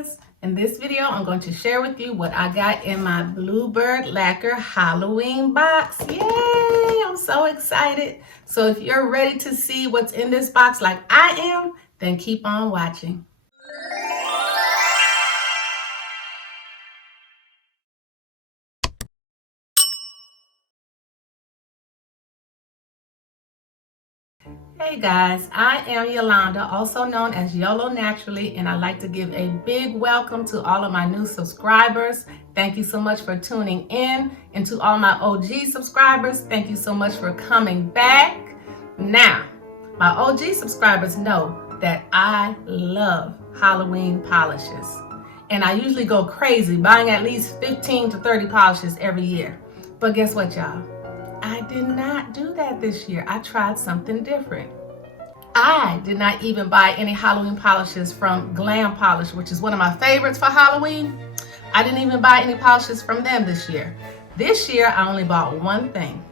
guys. In this video, I'm going to share with you what I got in my Bluebird Lacquer Halloween box. Yay! I'm so excited. So if you're ready to see what's in this box like I am, then keep on watching. Hey guys, I am Yolanda, also known as YOLO Naturally, and I'd like to give a big welcome to all of my new subscribers. Thank you so much for tuning in. And to all my OG subscribers, thank you so much for coming back. Now, my OG subscribers know that I love Halloween polishes. And I usually go crazy buying at least 15 to 30 polishes every year. But guess what, y'all? I did not do that this year. I tried something different. I did not even buy any Halloween polishes from Glam Polish, which is one of my favorites for Halloween. I didn't even buy any polishes from them this year. This year, I only bought one thing.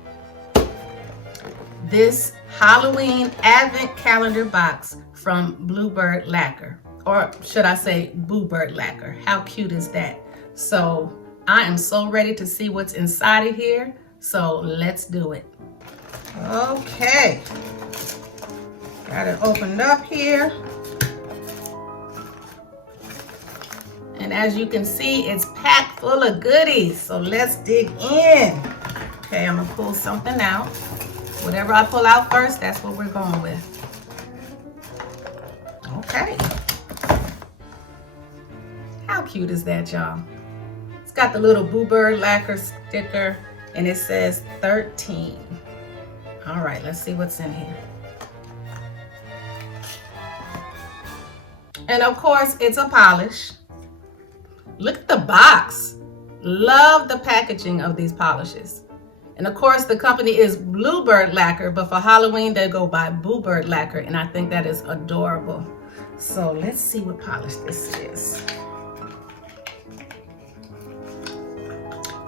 This Halloween Advent Calendar box from Bluebird Lacquer. Or should I say Bluebird Lacquer? How cute is that? So I am so ready to see what's inside of here. So let's do it. Okay. Got it opened up here. And as you can see, it's packed full of goodies. So let's dig in. Okay, I'm gonna pull something out. Whatever I pull out first, that's what we're going with. Okay. How cute is that, y'all? It's got the little Bluebird Lacquer sticker. And it says 13. All right, let's see what's in here. And of course, it's a polish. Look at the box. Love the packaging of these polishes. And of course, the company is Bluebird Lacquer, but for Halloween, they go by Bluebird Lacquer, and I think that is adorable. So let's see what polish this is.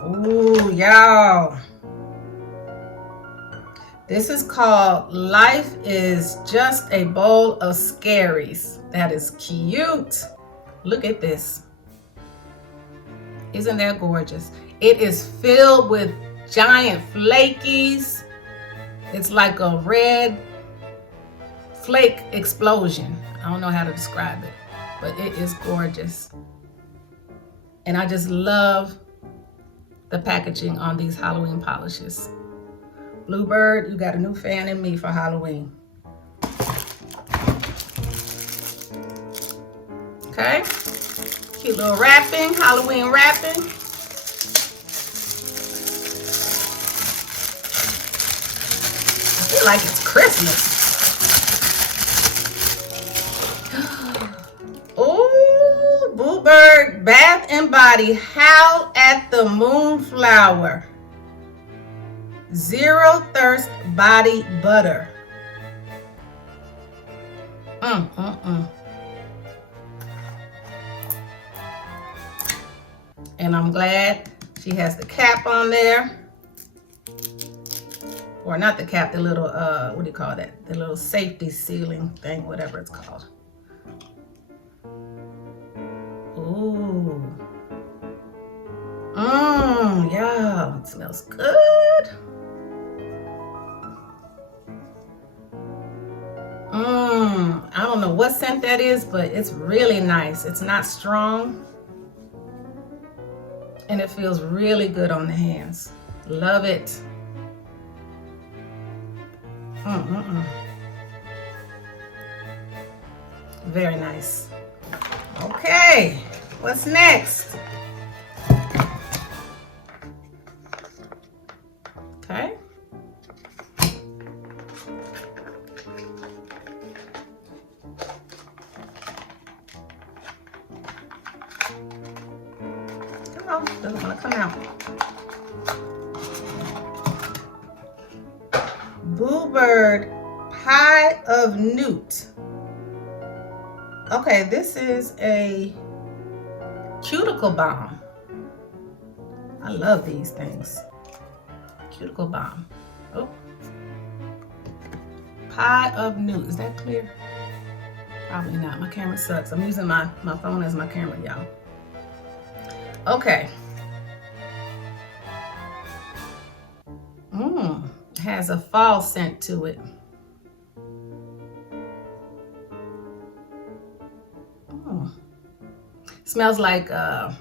Ooh, y'all. This is called Life is Just a Bowl of Scaries. That is cute. Look at this. Isn't that gorgeous? It is filled with giant flakies. It's like a red flake explosion. I don't know how to describe it, but it is gorgeous. And I just love the packaging on these Halloween polishes. Bluebird, you got a new fan in me for Halloween. Okay, cute little wrapping, Halloween wrapping. I feel like it's Christmas. Oh, Bluebird Bath and Body Howl at the Moonflower. Zero Thirst Body Butter. And I'm glad she has the cap on there. Or not the cap, the little, what do you call that? The little safety sealing thing, whatever it's called. Ooh. Yeah, it smells good. I don't know what scent that is, but it's really nice. It's not strong. And it feels really good on the hands. Love it. Very nice. Okay, what's next? Okay. Oh, doesn't want to come out. Bluebird Pie of Newt. Okay, this is a cuticle balm. I love these things. Cuticle balm. Oh. Pie of Newt. Is that clear? Probably not. My camera sucks. I'm using my phone as my camera, y'all. Okay. It has a fall scent to it. Smells like a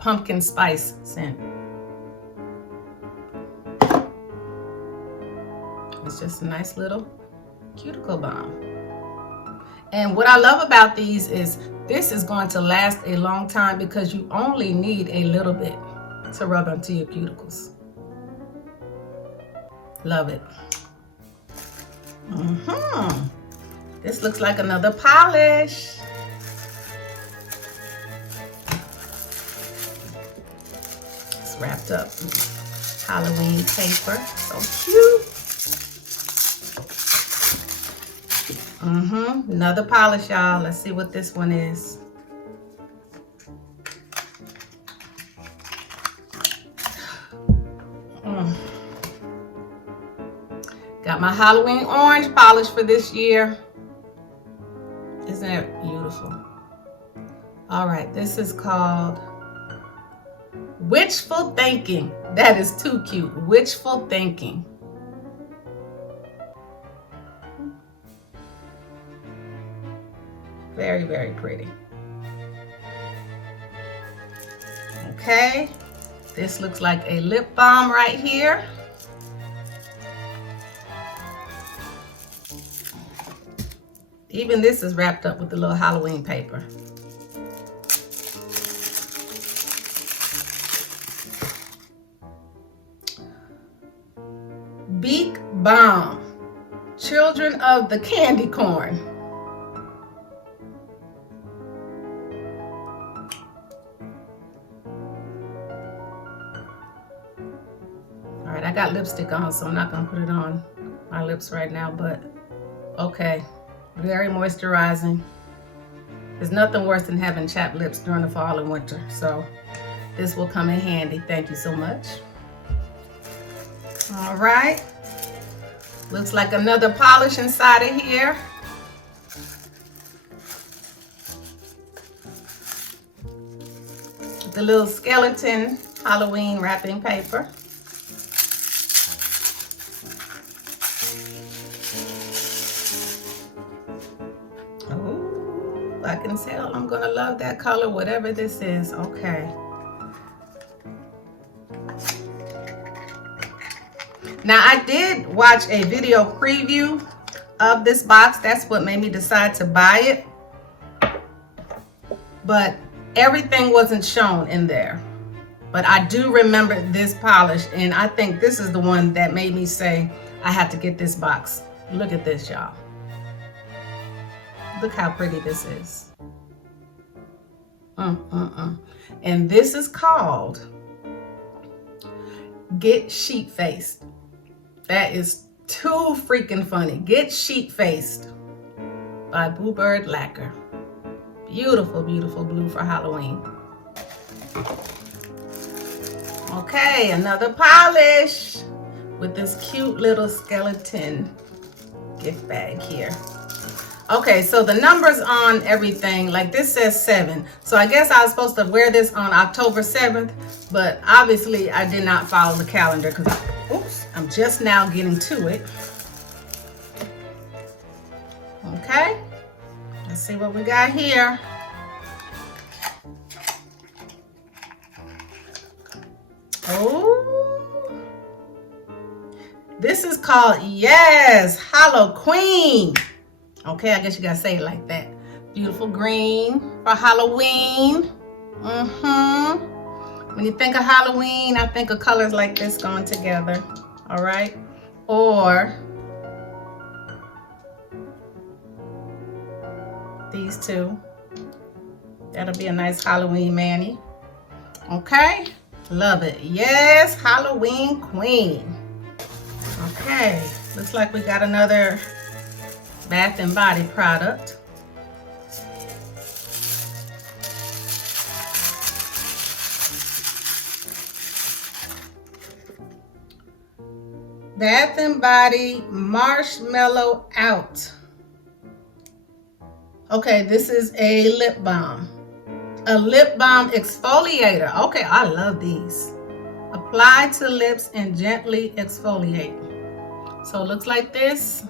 pumpkin spice scent. It's just a nice little cuticle balm. And what I love about these is this is going to last a long time because you only need a little bit to rub onto your cuticles. Love it. This looks like another polish. It's wrapped up in Halloween paper. So cute. Another polish, y'all. Let's see what this one is. Got my Halloween orange polish for this year. Isn't that beautiful? All right, this is called Wishful Thinking. That is too cute. Wishful Thinking. Very, very pretty. Okay, this looks like a lip balm right here. Even this is wrapped up with the little Halloween paper. Beak Balm, Children of the Candy Corn. All right, I got lipstick on, so I'm not gonna put it on my lips right now, but okay. Very moisturizing. There's nothing worse than having chapped lips during the fall and winter, so this will come in handy. Thank you so much. All right. Looks like another polish inside of here. The little skeleton Halloween wrapping paper. Oh, I can tell I'm gonna love that color, whatever this is. Okay. Now, I did watch a video preview of this box. That's what made me decide to buy it. But everything wasn't shown in there. But I do remember this polish, and I think this is the one that made me say I had to get this box. Look at this, y'all. Look how pretty this is. And this is called Get Sheet Faced. That is too freaking funny. Get Sheet Faced by Bluebird Lacquer. Beautiful, beautiful blue for Halloween. Okay, another polish with this cute little skeleton gift bag here. Okay, so the numbers on everything, like this says 7. So I guess I was supposed to wear this on October 7th, but obviously I did not follow the calendar because I'm just now getting to it. Okay, let's see what we got here. Oh, this is called, yes, Halloween. Okay, I guess you gotta say it like that. Beautiful green for Halloween. When you think of Halloween, I think of colors like this going together. All right, or these two. That'll be a nice Halloween mani. Okay, love it. Yes, Halloween queen. Okay, looks like we got another Bath and Body product. Bath and Body Marshmallow Out. Okay, this is a lip balm. A lip balm exfoliator. Okay, I love these. Apply to lips and gently exfoliate. So it looks like this.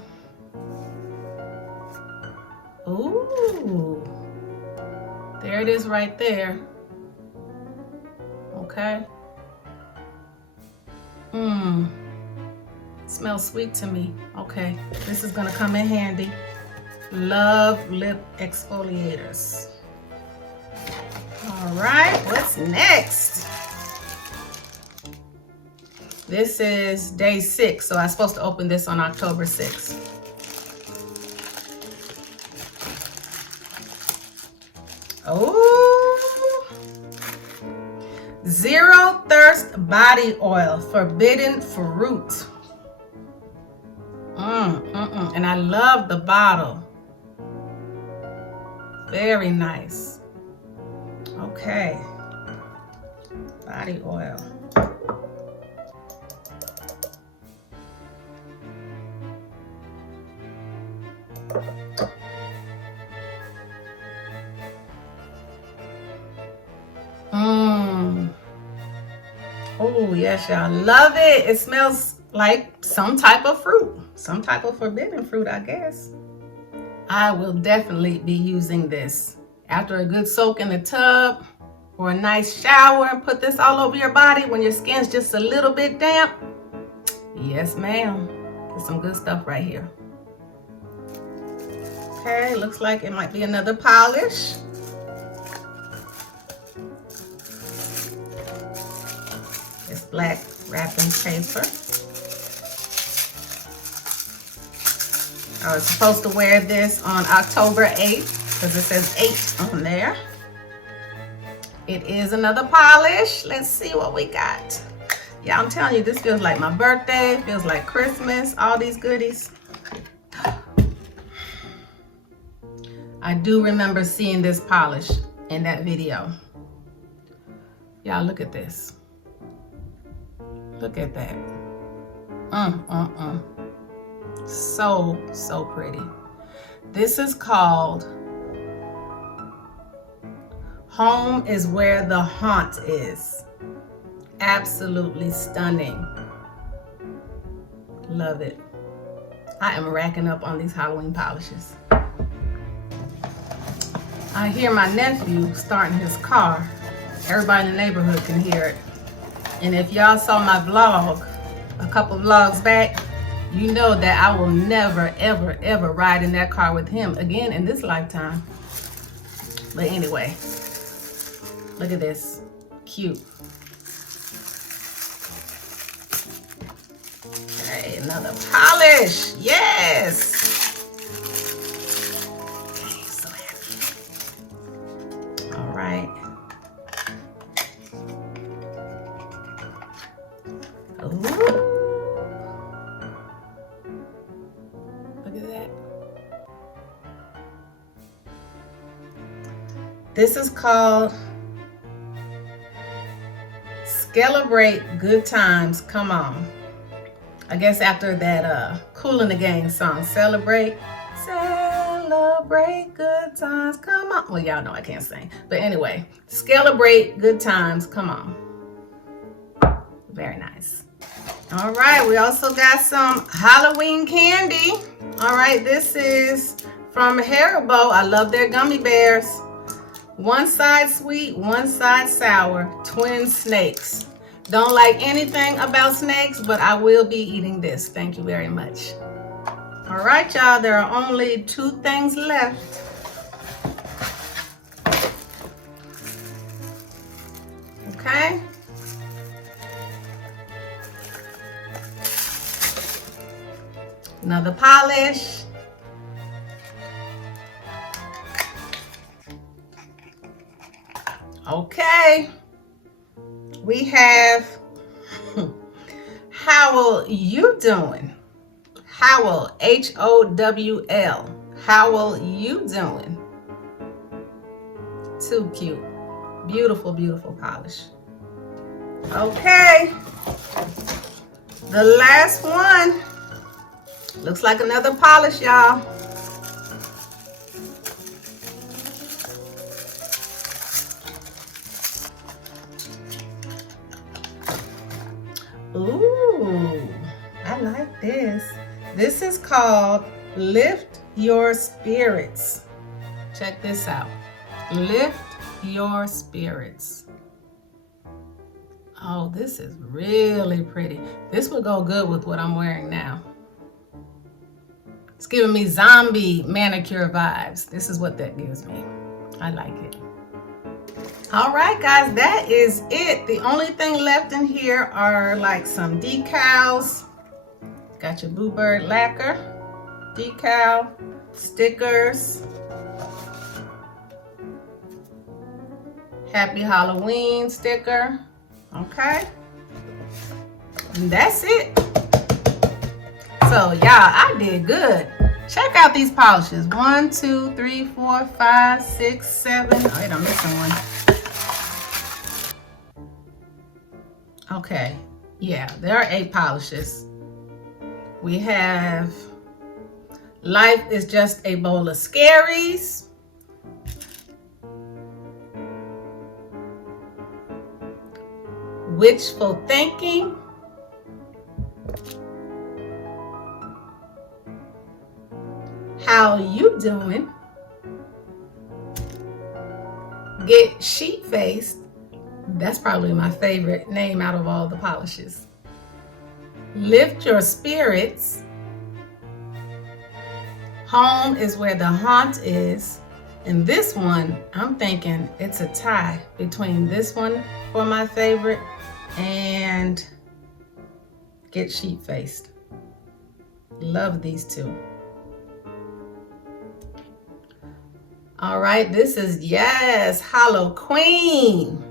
Ooh. There it is right there. Okay. Smells sweet to me. Okay, this is gonna come in handy. Love lip exfoliators. All right, what's next? This is day 6, so I'm supposed to open this on October 6th. Oh, Zero Thirst Body Oil, Forbidden Fruit. And I love the bottle. Very nice. Okay. Body oil. Oh, yes, y'all. Love it. It smells like some type of fruit. Some type of forbidden fruit, I guess. I will definitely be using this after a good soak in the tub or a nice shower. Put this all over your body when your skin's just a little bit damp. Yes, ma'am. Get some good stuff right here. Okay, looks like it might be another polish. It's black wrapping paper. I was supposed to wear this on October 8th because it says 8 on there. It is another polish. Let's see what we got. Yeah, I'm telling you, this feels like my birthday, feels like Christmas, all these goodies. I do remember seeing this polish in that video. Y'all, look at this. Look at that. So pretty. This is called Home is Where the Haunt Is. Absolutely stunning. Love it. I am racking up on these Halloween polishes. I hear my nephew starting his car. Everybody in the neighborhood can hear it. And if y'all saw my vlog a couple vlogs back, you know that I will never, ever, ever ride in that car with him again in this lifetime. But anyway, look at this. Cute. Okay, another polish. Yes. Okay, so happy. All right. Ooh. This is called Celebrate Good Times, Come On. I guess after that Kool and the Gang song, Celebrate Good Times, Come On. Well, y'all know I can't sing. But anyway, Celebrate Good Times, Come On. Very nice. All right, we also got some Halloween candy. All right, this is from Haribo. I love their gummy bears. One side sweet, one side sour, twin snakes. Don't like anything about snakes, but I will be eating this. Thank you very much. All right, y'all, there are only 2 things left. Okay. Another polish. Okay, we have Howl You Doing? Howl, H-O-W-L. Howl You Doing? Too cute. Beautiful, beautiful polish. Okay, the last one. Looks like another polish, y'all. Ooh, I like this. This is called Lift Your Spirits. Check this out. Lift Your Spirits. Oh, this is really pretty. This would go good with what I'm wearing now. It's giving me zombie manicure vibes. This is what that gives me. I like it. All right, guys, that is it. The only thing left in here are like some decals. Got your Bluebird Lacquer decal, stickers, Happy Halloween sticker. Okay, and that's it. So y'all, I did good. Check out these polishes. 1, 2, 3, 4, 5, 6, 7. Oh, wait, I'm missing one. Okay, yeah, there are 8 polishes. We have Life is Just a Bowl of Scaries. Wishful Thinking. How You Doing? Get Sheet Faced. That's probably my favorite name out of all the polishes. Lift Your Spirits. Home is Where the Haunt Is. And this one, I'm thinking it's a tie between this one for my favorite and Get Sheet Faced. Love these two. All right, this is, yes, Hollow Queen.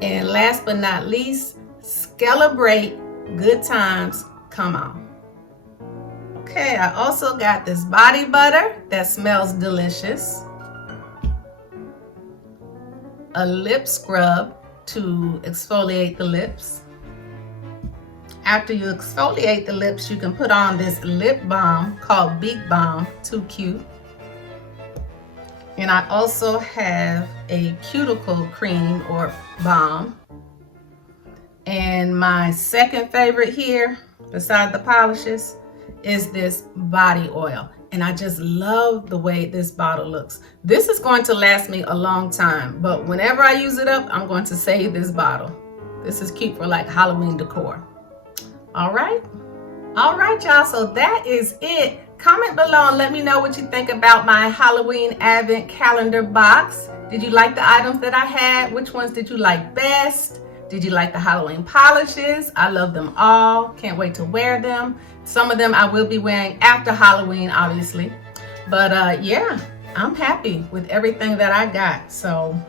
And last but not least, Celebrate Good Times, Come On. Okay, I also got this body butter that smells delicious. A lip scrub to exfoliate the lips. After you exfoliate the lips, you can put on this lip balm called Beak Balm, too cute. And I also have a cuticle cream or balm. And my second favorite here, beside the polishes, is this body oil. And I just love the way this bottle looks. This is going to last me a long time, but whenever I use it up, I'm going to save this bottle. This is cute for like Halloween decor. All right, y'all, so that is it. Comment below and let me know what you think about my Halloween Advent Calendar box. Did you like the items that I had? Which ones did you like best? Did you like the Halloween polishes? I love them all. Can't wait to wear them. Some of them I will be wearing after Halloween, obviously. But yeah, I'm happy with everything that I got. So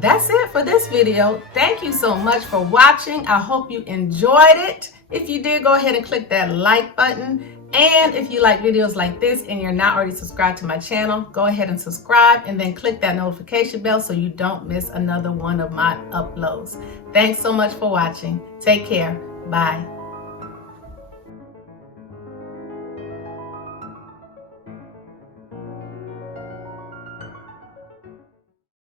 that's it for this video. Thank you so much for watching. I hope you enjoyed it. If you did, go ahead and click that like button. And if you like videos like this and you're not already subscribed to my channel, go ahead and subscribe and then click that notification bell so you don't miss another one of my uploads. Thanks so much for watching. Take care. Bye.